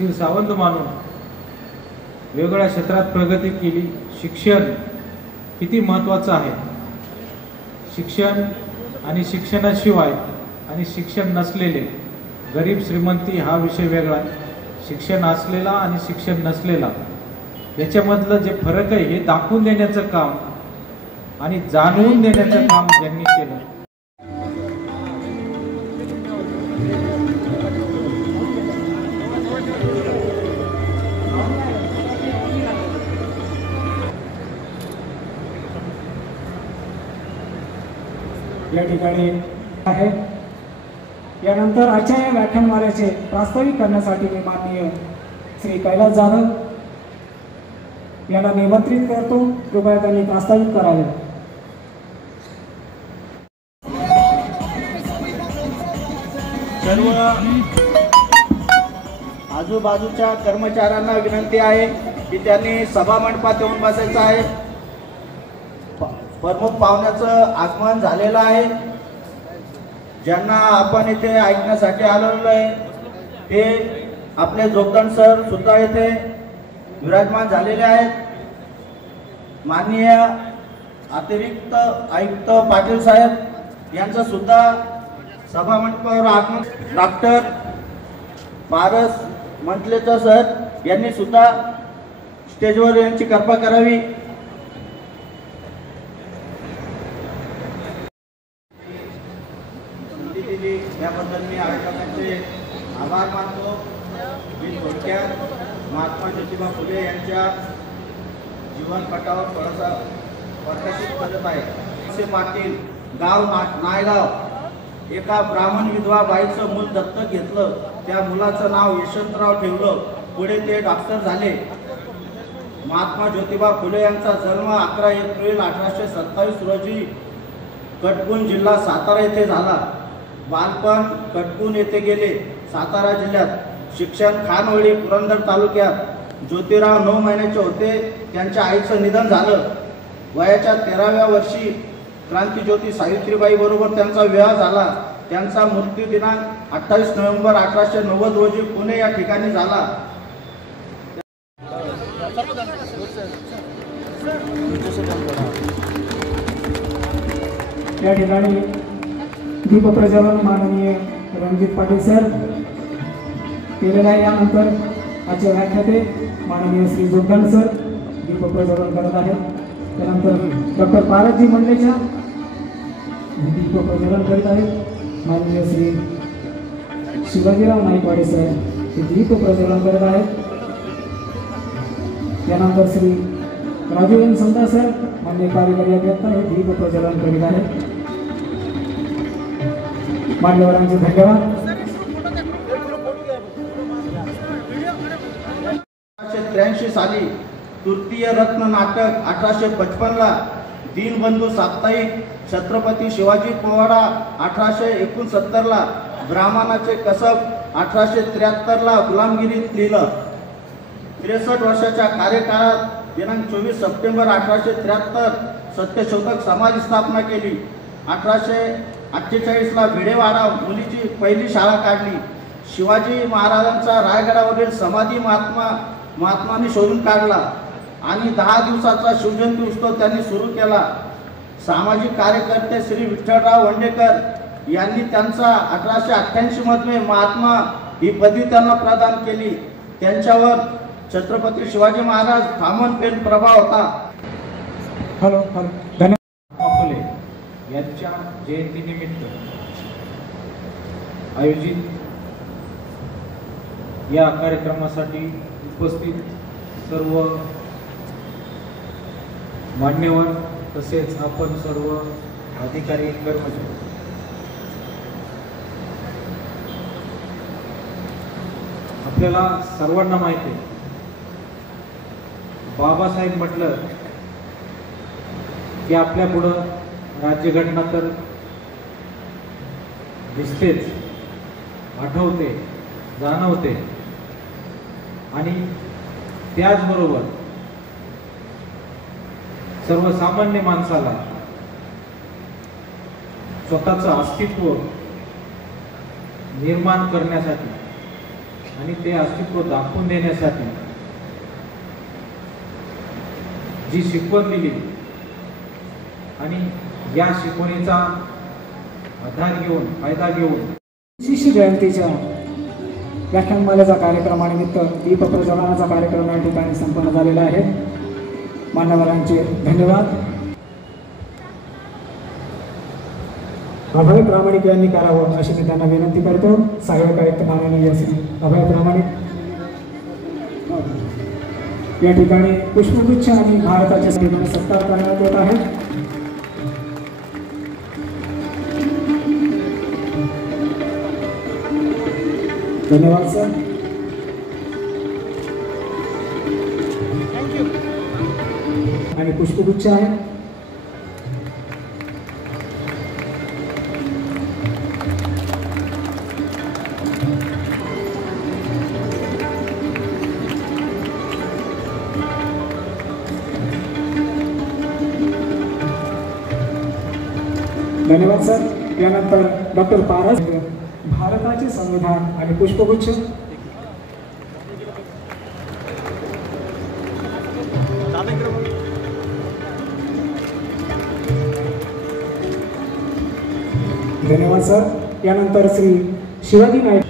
श्री सावंत मानून वेगवेगळ्या क्षेत्रात प्रगती केली। शिक्षण किती महत्त्वाचं आहे, शिक्षण आणि शिक्षणाशिवाय आणि शिक्षण नसलेले, गरीब श्रीमंती हा विषय वेगळा आहे, शिक्षण असलेला आणि शिक्षण नसलेला याच्यामधलं जे फरक आहे हे दाखवून देण्याचं काम आणि जाणवून देण्याचं काम ज्यांनी केलं। या ठिकाणी आहे। यानंतर आजच्या या व्याख्यानमालेचे प्रास्ताविक करण्यासाठी मी माननीय श्री कैलास जाधव यांना निमंत्रित करतो। कृपया त्यांनी प्रास्ताविक करावे। सर्व आजूबाजूच्या कर्मचाऱ्यांना विनंती आहे की त्यांनी सभा मंडपात येऊन बसायचं आहे। प्रमुख पाहुण्याचं आगमन झालेलं आहे। ज्यांना आपण इथे ऐकण्यासाठी आलेलो आहे ते आपले जोगदंड सर सुद्धा इथे विराजमान झालेले आहेत। माननीय अतिरिक्त आयुक्त पाटील साहेब यांचं सुद्धा सभा मंडपावर आगमन। डॉक्टर पारस मंटलेचा सर यांनी सुद्धा स्टेजवर यांची कृपा करावी। याबद्दल मी आयोजकांचे आभार मानतो। मी थोडक्यात महात्मा ज्योतिबा फुले यांच्या जीवनपटावर थोडासा प्रकाशित करत आहे। असे पाटील गाव नायगाव एका ब्राह्मण विधवा बाईचं मूल दत्तक घेतलं। त्या मुलाचं नाव यशवंतराव ठेवलं। पुढे ते डॉक्टर झाले। महात्मा ज्योतिबा फुले यांचा जन्म 11 एप्रिल 1827 रोजी कटकुन जिल्हा सातारा येथे झाला। बालपण कटकुन येथे गेले। सातारा जिल्ह्यात शिक्षण खानवळी पुरंदर तालुक्यात। ज्योतिराव 9 महिन्याचे होते त्यांच्या आईचं निधन झालं। वयाच्या 13व्या वर्षी क्रांतिज्योती सावित्रीबाई बरोबर त्यांचा विवाह झाला। त्यांचा मृत्यू दिनांक 28 नोव्हेंबर 1890 रोजी पुणे या ठिकाणी झाला। या ठिकाणी दीप प्रज्वलन माननीय रणजित पाटील सर केलेला आहे। यानंतर आजचे व्याख्याते माननीय श्री जोगदंड सर दीप प्रज्वलन करत आहेत। त्यानंतर डॉक्टर पारसजी मंडलेच्या दीप प्रज्वलन करीत आहेत। माननीय श्री शिवाजीराव नाईकवाडे सर हे दीप प्रज्वलन करत आहेत। त्यानंतर श्री राजू एन समदा सर माननीय कार्यकारी अभियंता हे दीप प्रज्वलन करीत आहेत। मान्यवरांचे धन्यवाद। 1883 साली तृतीय रत्न नाटक, 1855 ला दीनबंधू साप्ताहिक, छत्रपती शिवाजी पोवाडा 1869 ला ब्राह्मणाचे कसब, 1873 ला गुलामगिरीत लिहिलं। 63 वर्षाच्या कार्यकाळात दिनांक 24 सप्टेंबर 1873 सत्यशोधक समाज स्थापना केली। 1848 ला भिडेवाडा मुलीची पहिली शाळा काढली। शिवाजी महाराजांचा रायगडावरील समाधी महात्माने शोधून काढला आणि 10 दिवसाचा शिवजयंती उत्सव त्यांनी सुरू केला। सामाजिक कार्यकर्ते श्री विठ्ठलराव वंडेकर यांनी त्यांचा 1888 मध्ये महात्मा ही पदवी त्यांना प्रदान केली। त्यांच्यावर छत्रपती शिवाजी महाराज थांबन पेन प्रभाव होता। हॅलो धन्यवाद। फुले यांच्या जयंतीनिमित्त आयोजित या कार्यक्रमासाठी उपस्थित सर्व मान्यवर तसेच आपण सर्व अधिकारी कर्मचारी, आपल्याला सर्वांना माहिती आहे बाबासाहेब म्हटलं की आपल्या पुढं राज्यघटना तर दिसतेच, आठवते, जाणवते आणि त्याचबरोबर सर्वसामान्य माणसाला स्वतःचं अस्तित्व निर्माण करण्यासाठी आणि ते अस्तित्व दाखवून देण्यासाठी जी शिकवण दिली आणि या शिकवणीचा आधार घेऊन फायदा घेऊन शिष्य जयंतीच्या व्याख्यानमालेचा कार्यक्रमानिमित्त दीप प्रज्वलनाचा कार्यक्रम या ठिकाणी संपन्न झालेला आहे. मान्यवरांचे धन्यवाद. अभय प्रामाणिक यांनी करावं अशी मी त्यांना विनंती करतो. सहाय्यक आयुक्त माननीय श्री अभय प्रामाणिक या ठिकाणी पुष्पगुच्छ आणि भारताच्या सन्मानाने सत्कार करण्यात येत आहे. धन्यवाद सर. आणि पुष्पगुच्छ आहे. धन्यवाद सर. यानंतर डॉक्टर पारस भारताचे संविधान आणि पुष्पगुच्छ. धन्यवाद सर. यानंतर श्री शिवाजी नाईक